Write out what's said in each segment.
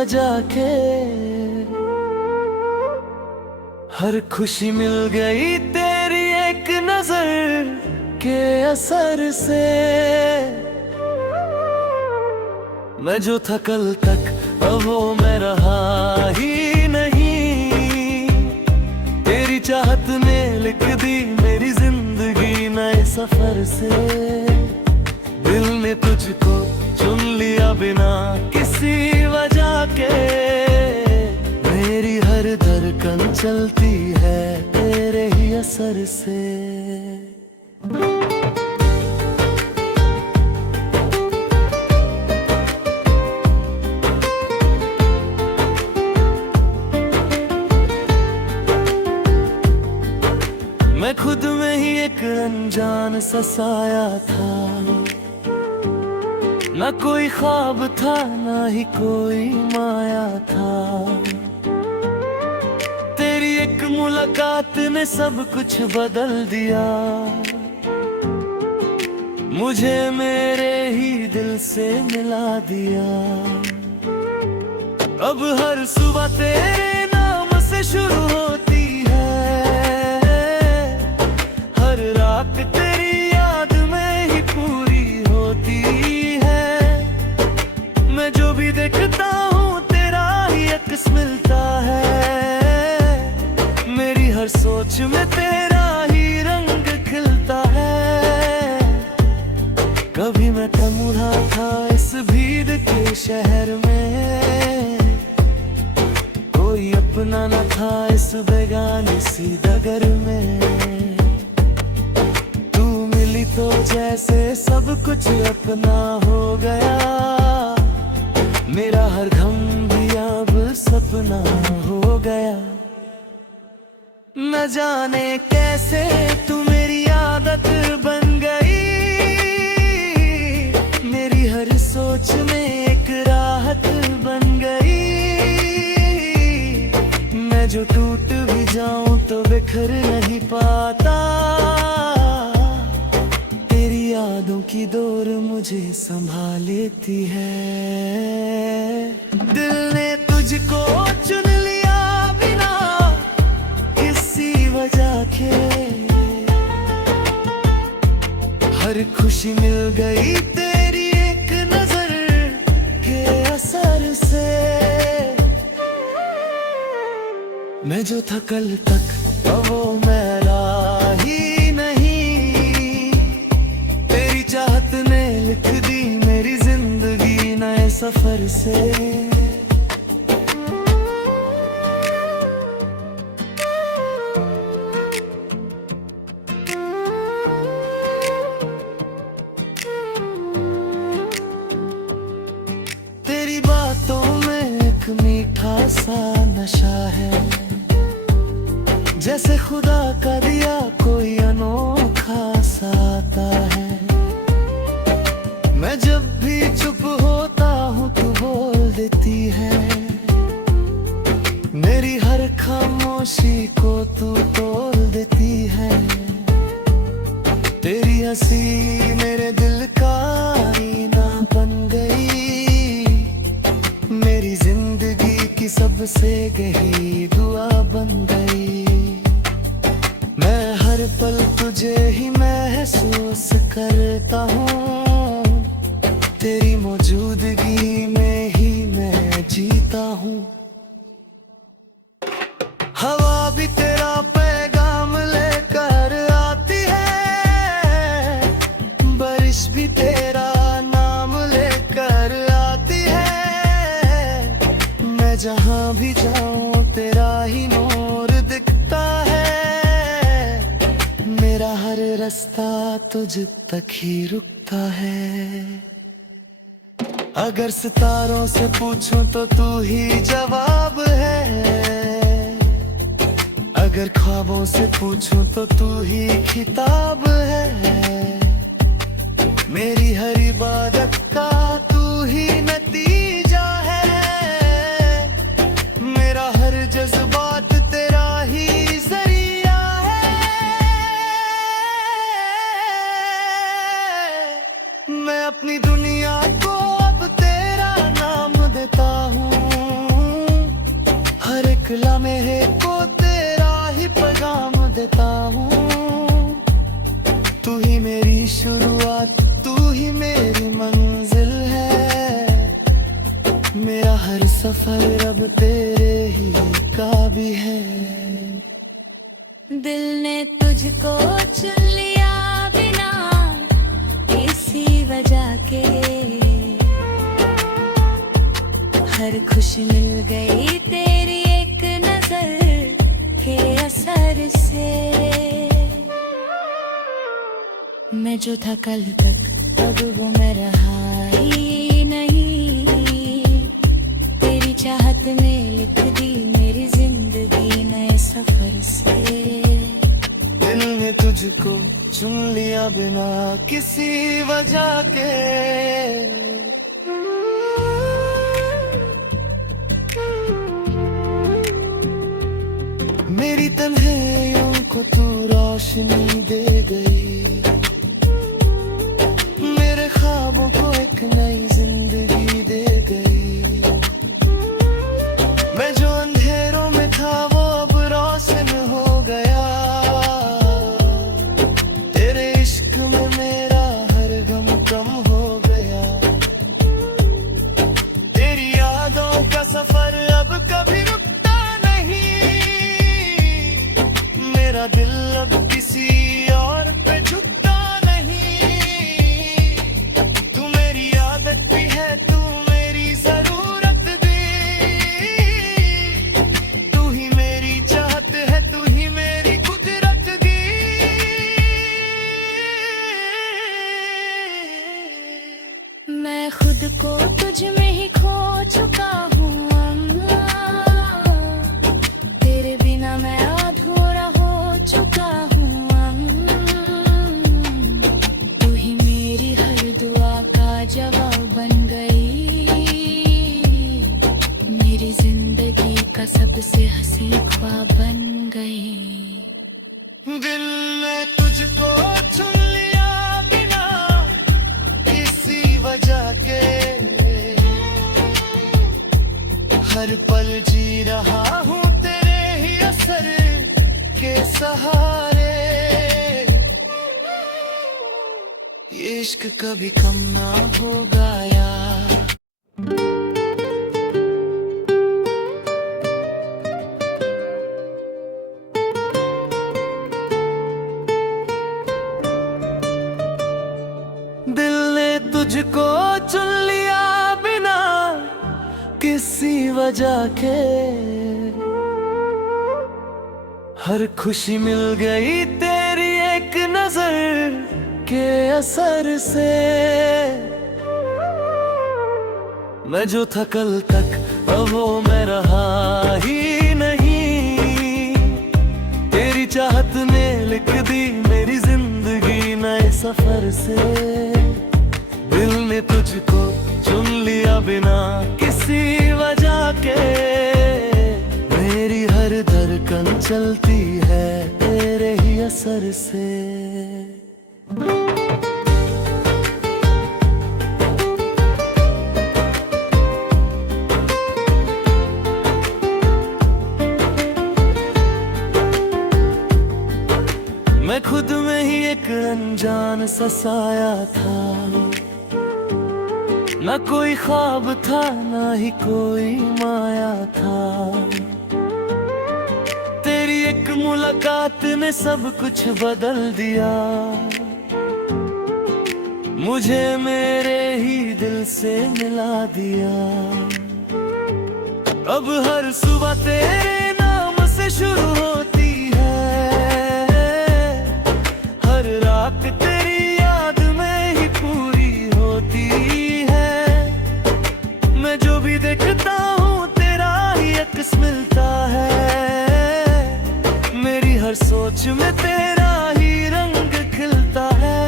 वजह के हर खुशी मिल गई तेरी एक नजर के असर से। मैं जो था कल तक अब वो मैं रहा ही नहीं। तेरी चाहत ने लिख दी मेरी जिंदगी नए सफर से। दिल ने तुझको चुन लिया बिना किसी वजह के। मेरी हर धड़कन चलती है तेरे ही असर से। मैं खुद में ही एक अनजान सा साया था। न कोई ख्वाब था ना ही कोई माया था। तेरी एक मुलाकात ने सब कुछ बदल दिया। मुझे मेरे ही दिल से मिला दिया। अब हर सुबह तेरे नाम से शुरू होती है। हर रात तेरी याद में ही पूरी होती है। मैं जो भी देखता हूँ तेरा ही अक्स मिलता है। मेरी हर सोच में तेरा ही रंग खिलता है। कभी मैं तन्हा था इस भीड़ के शहर में। कोई अपना न था इस बेगानी सी डगर में। तू मिली तो जैसे सब कुछ अपना हो गया। मेरा हर गम भी अब सपना हो गया। न जाने कैसे तू मेरी आदत बन गई। मेरी हर सोच में एक राहत बन गई। मैं जो टूट भी जाऊं तो बिखर नहीं पाता। तेरी यादों की डोर मुझे संभाल लेती है। दिल ने तुझको चुन लिया बिना किसी वजह के। हर खुशी मिल गई तेरी एक नजर के असर से। मैं जो था कल तक अब वो मैं रहा ही नहीं। तेरी चाहत ने लिख दी मेरी जिंदगी नए सफर से। तेरी बातों में एक मीठा सा नशा है। जैसे खुदा का दिया कोई अनोखा सा आता है। मैं जब भी चुप होता हूँ तू बोल देती है। मेरी हर खामोशी को तू तोड़ देती है। तेरी हंसी मेरे दिल का आईना बन गई। मेरी जिंदगी की सबसे गहरी दुआ बन गई। मैं हर पल तुझे ही महसूस करता हूँ। तेरी मौजूदगी में ही मैं जीता हूँ। हवा भी तेरा पैगाम लेकर आती है। बारिश भी तेरा नाम लेकर आती है। मैं जहाँ भी जाऊँ तेरा ही नूर दिखता है। मेरा हर रास्ता तुझ तक ही रुकता है। अगर सितारों से पूछूं तो तू ही जवाब है। अगर ख्वाबों से पूछूं तो तू ही खिताब है। मेरी हर इबादत का तू ही नतीजा है। मेरा हर जज्बात तेरा ही जरिया है। मैं अपनी दुनिया को अब तेरा नाम देता हूँ। सफर अब तेरे ही का भी है। दिल ने तुझको चुन लिया बिना किसी वजह के, हर खुशी मिल गई तेरी एक नजर के असर से। मैं जो था कल तक अब वो मैं रहा ही नहीं, तेरी चाहत ने लिख दी मेरी जिंदगी नए सफर से। दिल ने तुझको चुन लिया बिना किसी वजह के, मेरी तन्हाइयों को तू रोशनी दे गई, मेरे ख्वाबों को एक नई जिंदगी दे गई। मैं जो अंधेरों में था वो अब रोशन हो गया, तेरे इश्क में मेरा हर गम कम हो गया। तेरी यादों का सफर अब कभी रुकता नहीं, मेरा दिल अब किसी और पे झुकता नहीं। तू मेरी आदत भी है, तू मेरी जरूरत भी, तू ही मेरी चाहत है, तू ही मेरी कुदरत भी। मैं खुद को तुझ में ही खो चुका हूँ, तेरे बिना मैं अधूरा हो चुका हूँ। तू ही मेरी हर दुआ का जवाब बन गई, मेरी जिंदगी का सबसे हंसी ख्वाब बन गई। दिल ने तुझको चुन लिया बिना किसी वजह के, हर पल जी रहा हूँ तेरे ही असर के सहारे। ये इश्क कभी कम ना होगा यार। दिल ने तुझको चुन लिया बिना किसी वजह के, हर खुशी मिल गई तेरी एक नजर के असर से। मैं जो था कल तक अब वो मैं रहा ही नहीं, तेरी चाहत ने लिख दी मेरी जिंदगी नए सफर से। दिल ने तुझको चुन लिया बिना किसी वजह के, मेरी हर धड़कन चलती है तेरे ही असर से। मैं खुद में ही एक अनजान सा साया था, ना कोई ख्वाब था ना ही कोई माया था। तेरी एक मुलाकात ने सब कुछ बदल दिया, मुझे मेरे ही दिल से मिला दिया। अब हर सुबह तेरे नाम से शुरू होती है, हर रात तेरी याद में ही पूरी होती है। मैं जो भी देखता हूँ तेरा ही अक्स मिलता है, मेरी हर सोच में तेरा ही रंग खिलता है।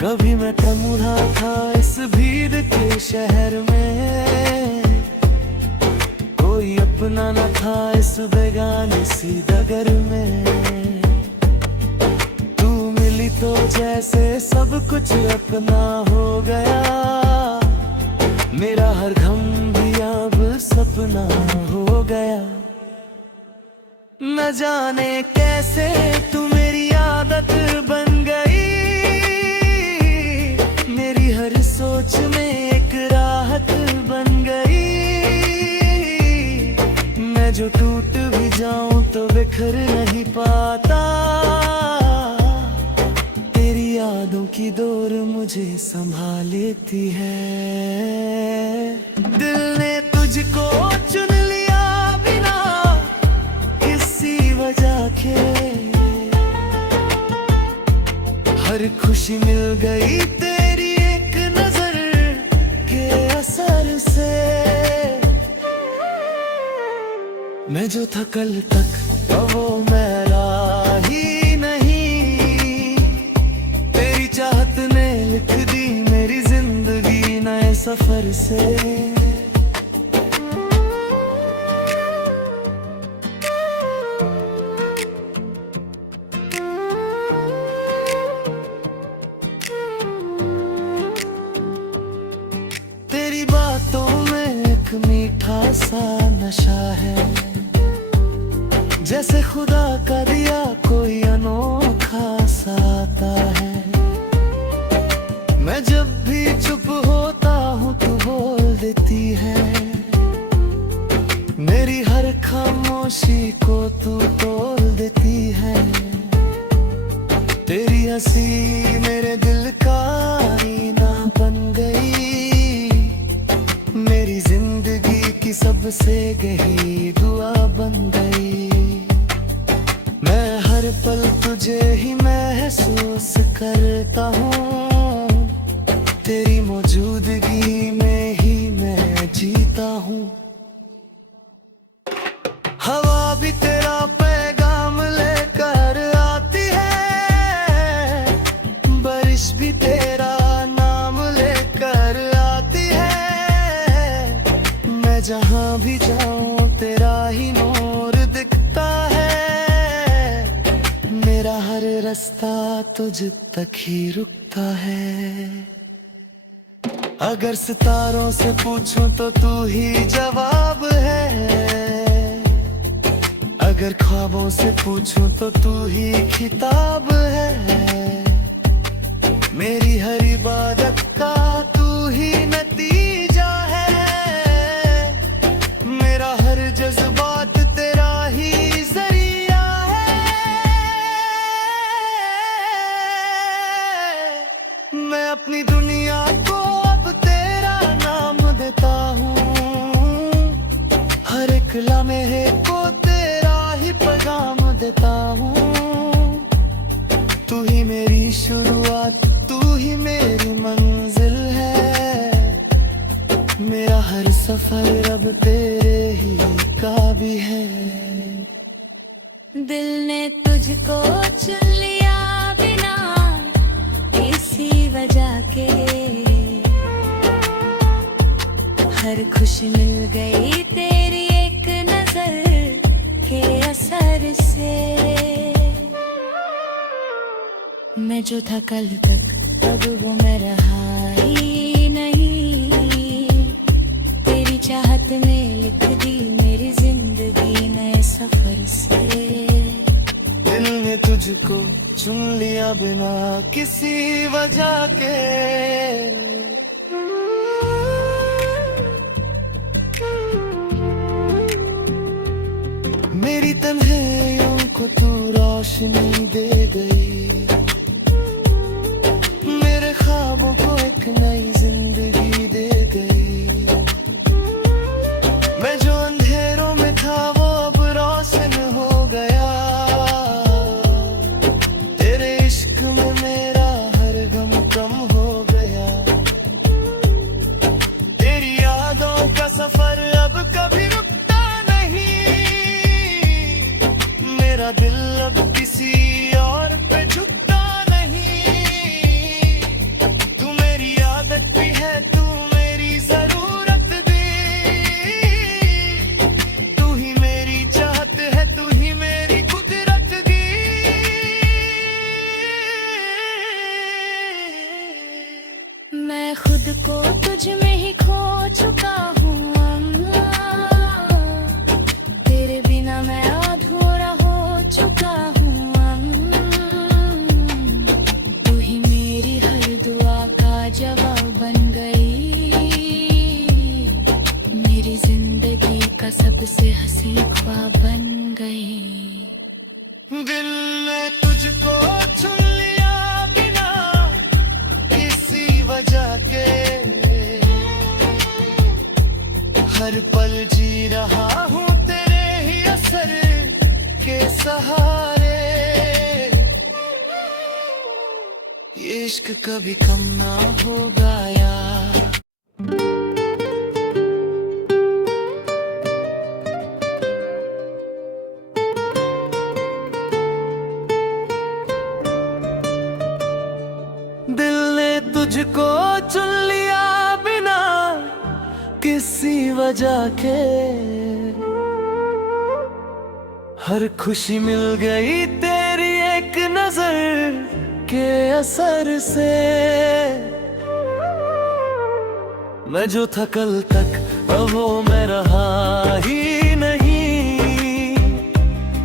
कभी मैं तन्हा था इस भीड़ के शहर में, कोई अपना न था इस बेगानी सी डगर में। तू मिली तो जैसे सब कुछ अपना हो गया, मेरा हर गम भी अब सपना हो गया। न जाने कैसे तू मेरी आदत बन गई, मेरी हर सोच में एक राहत बन गई। बिखर नहीं पाता, तेरी यादों की डोर मुझे संभाल लेती है। दिल ने तुझको चुन लिया बिना किसी वजह के, हर खुशी मिल गई तेरी एक नजर के असर से। मैं जो था कल तक अब वो मेरा ही नहीं, तेरी चाहत ने लिख दी मेरी जिंदगी नए सफर से। तेरी बातों में एक मीठा सा नशा है, जैसे खुदा का दिया कोई अनोखा सा आता है। मैं जब भी चुप होता हूँ तू बोल देती है, मेरी हर खामोशी को तू तोड़ देती है। तेरी हंसी मेरे दिल का आईना बन गई, मेरी जिंदगी की सबसे गहरी दुआ बन गई। मैं हर पल तुझे ही महसूस करता हूँ, तेरी मौजूदगी में ही मैं जीता हूँ। हवा भी तेरा पैगाम लेकर आती है, बारिश भी तेरा नाम लेकर आती है। मैं जहाँ भी जाऊँ तेरा ही नूर दिखता है, मेरा हर रास्ता तुझ तक ही रुकता है। अगर सितारों से पूछूं तो तू ही जवाब है, अगर ख्वाबों से पूछूं तो तू ही खिताब है। मेरी हर इबादत का तू ही नतीजा है, मेरा हर जज्बात तेरा ही जरिया है। मैं अपनी दुनिया को अब तेरा नाम देता हूँ, हर एक लम्हे को तेरा ही पैगाम देता हूँ। तू ही मेरी शुरुआत, तू ही मेरी मंजिल है, मेरा हर सफर अब तेरे ही का भी है। दिल ने तुझको चुन लिया बिना किसी वजह के, हर खुशी मिल गई तेरी एक नजर के असर से। मैं जो था कल तक अब वो मैं रहा ही नहीं, तेरी चाहत ने लिख दी मेरी जिंदगी नए सफर से। दिल ने तुझको चुन लिया बिना किसी वजह के, मेरी तन्हाइयों को तू रोशनी दे गई, मेरे ख्वाबों को एक नई जिंदगी दे गई। मैं जो अंधेरों में था वो अब रोशन हो गया, तेरे इश्क में मेरा हर गम कम हो गया। तेरी यादों का सफर अब कभी रुकता नहीं, मेरा दिल अब किसी और पे झुकता नहीं। तू मेरी आदत भी है, तू मेरी जरूरत भी, तू ही मेरी चाहत है, तू ही मेरी कुदरत भी। मैं खुद को तुझ में ही खो चुका हूँ, तेरे बिना मैं अधूरा हो चुका हूँ। तू ही मेरी हर दुआ का जवाब बन गई, मेरी जिंदगी का सबसे हंसी ख्वाब बन गई। दिल ने तुझको चुन लिया बिना किसी वजह के, हर पल जी रहा हूँ तेरे ही असर के सहारे। ये इश्क कभी कम ना होगा यार। दिल ने तुझको चुन लिया बिना किसी वजह के, हर खुशी मिल गई तेरी एक नजर के असर से। मैं जो था कल तक अब वो मैं रहा ही नहीं,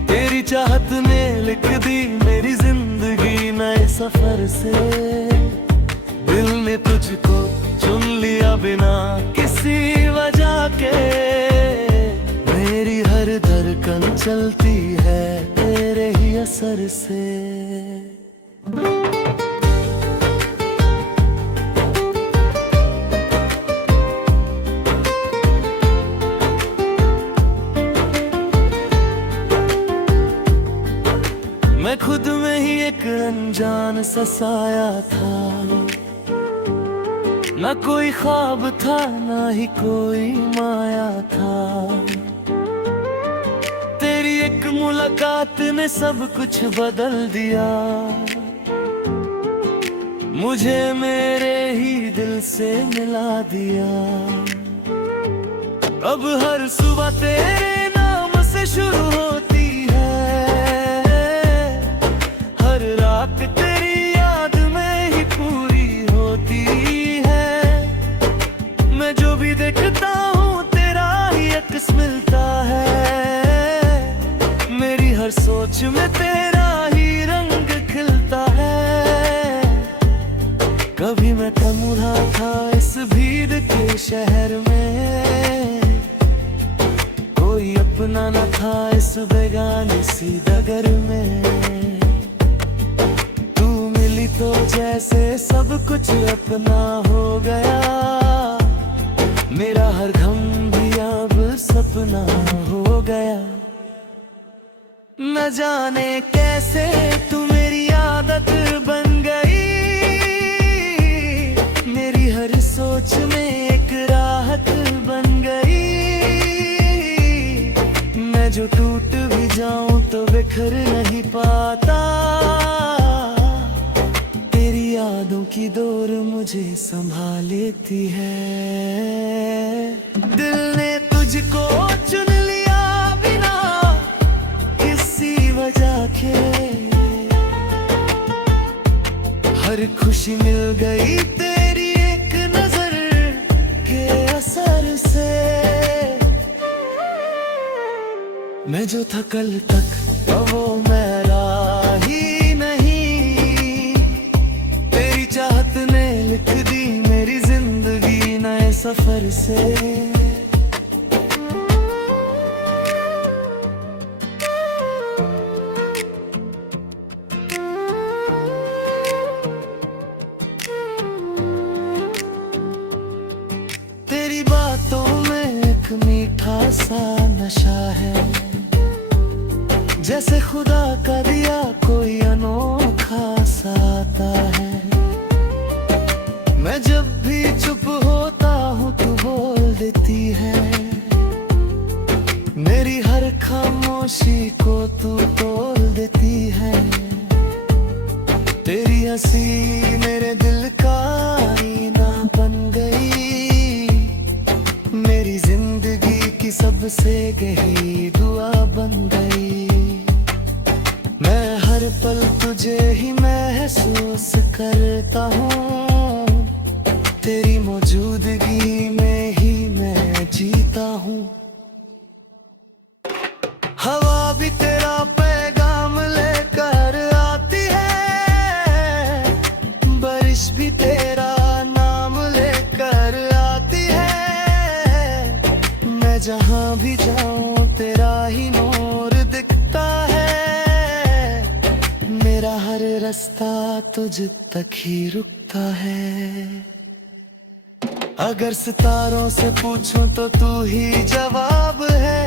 तेरी चाहत ने लिख दी मेरी जिंदगी नए सफर से। दिल ने तुझको चुन लिया बिना किसी वजह के, मेरी हर धड़कन चलती है तेरे ही असर से। मैं खुद में ही एक अनजान सा साया था, ना कोई ख्वाब था ना ही कोई माया था। तेरी एक मुलाकात ने सब कुछ बदल दिया, मुझे मेरे ही दिल से मिला दिया। अब हर सुबह तेरे नाम से शुरू होती है, हर रात तेरी याद में ही पूरी होती है। मैं जो भी देखता हूँ तेरा ही अक्स मिलता है, मेरी हर सोच में तेरा ही रंग खिलता है। कभी मैं तन्हा था इस भीड़ के शहर में, कोई अपना न था इस बेगानी सी डगर में। तू मिली तो जैसे सब कुछ अपना हो गया, मेरा हर गम भी अब सपना हो गया। न जाने कैसे तू मेरी आदत बन गई, मेरी हर सोच में एक राहत बन गई। मैं जो टूट भी जाऊं तो बिखर नहीं पाता, तेरी यादों की डोर मुझे संभाल लेती है। दिल ने तुझको चुन लिया बिना किसी वजह के, हर खुशी मिल गई तेरी एक नजर के असर से। मैं जो था कल तक अब वो मैं रहा ही नहीं, तेरी चाहत ने लिख दी मेरी जिंदगी नए सफर से। तेरी बातों में एक मीठा सा नशा है, जैसे खुदा का दिया कोई अनोखा सा आता है। मैं जब भी चुप होता हूँ तू बोल देती है, मेरी हर खामोशी को तू तोड़ देती है। तेरी हंसी मेरे दिल का आईना बन गई, मेरी जिंदगी की सबसे गहरी दुआ बन गई। मैं हर पल तुझे ही महसूस करता हूँ, तेरी मौजूदगी में ही मैं जीता हूँ। हवा भी तेरा पैगाम लेकर आती है, बारिश भी तेरा नाम लेकर आती है। मैं जहाँ भी जाऊँ तेरा ही नूर दिखता है, तुझ तक ही रुकता है। अगर सितारों से पूछूं तो तू ही जवाब है,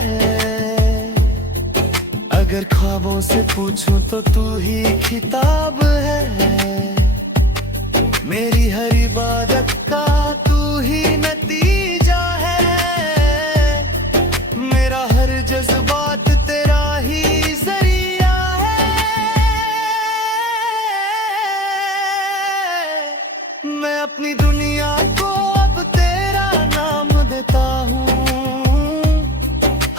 अगर ख्वाबों से पूछूं तो तू ही खिताब है। मेरी हर इबादत का तू ही नतीजा है, मेरा हर जज्बात तेरा ही जरिया है। मैं अपनी दुनिया को अब तेरा नाम देता हूँ,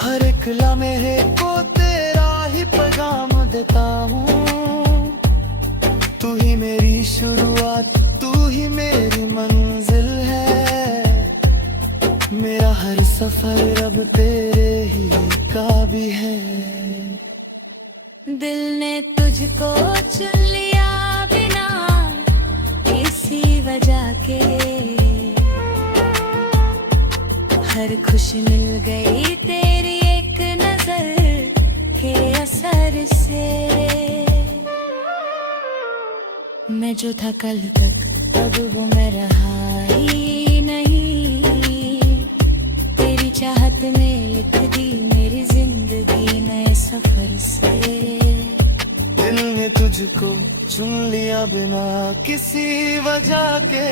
हर एक लम्हे को तेरा ही पैगाम देता हूँ। तू ही मेरी शुरुआत, तू ही मेरी मंजिल है, मेरा हर सफर अब तेरे ही का भी है। दिल ने तुझको चुन लिया बिना किसी वजह के, हर खुशी मिल गई तेरी एक नजर के असर से। मैं जो था कल तक अब वो मैं रहा ही नहीं, तेरी चाहत ने लिख दी मेरी जिंदगी नए सफर से। दिल ने तुझको चुन लिया बिना किसी वजह के,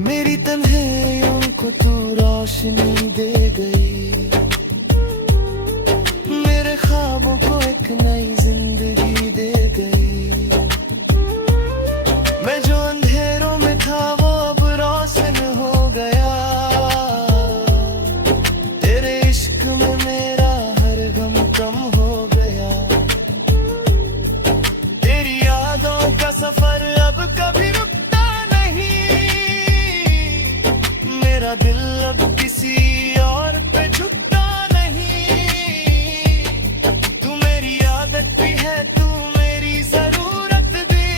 मेरी तन्हाइयों को तू रोशनी दे गई, मेरे ख्वाबों को एक नई जिंदगी दे गई। मैं जो अंधेरों में था वो अब रोशन हो गया, तेरे इश्क में मेरा हर गम कम हो गया। तेरी यादों का सफर अब कभी रुकता नहीं, मेरा दिल अब किसी और पे झुकता नहीं। तू मेरी आदत भी है, तू मेरी जरूरत भी,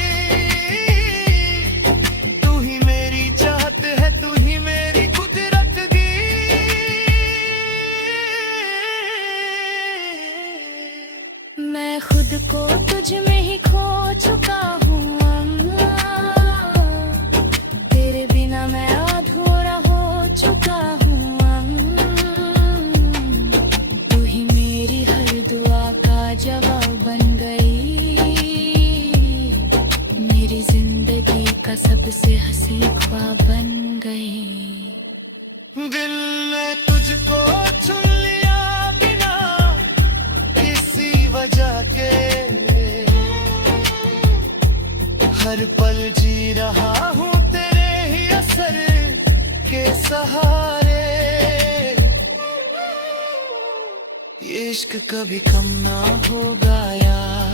तू ही मेरी चाहत है, तू ही मेरी कुदरत भी। मैं खुद को तुझ में ही खो चुका हूँ, तेरे बिना मैं अधूरा हो चुका हूँ। तू ही मेरी हर दुआ का जवाब बन गई, मेरी जिंदगी का सबसे हंसी ख्वाब बन गई। दिल ने तुझको चुन लिया बिना किसी वजह के, हर पल जी रहा हूँ तेरे ही असर के सहारे। ये इश्क कभी कम ना होगा यार,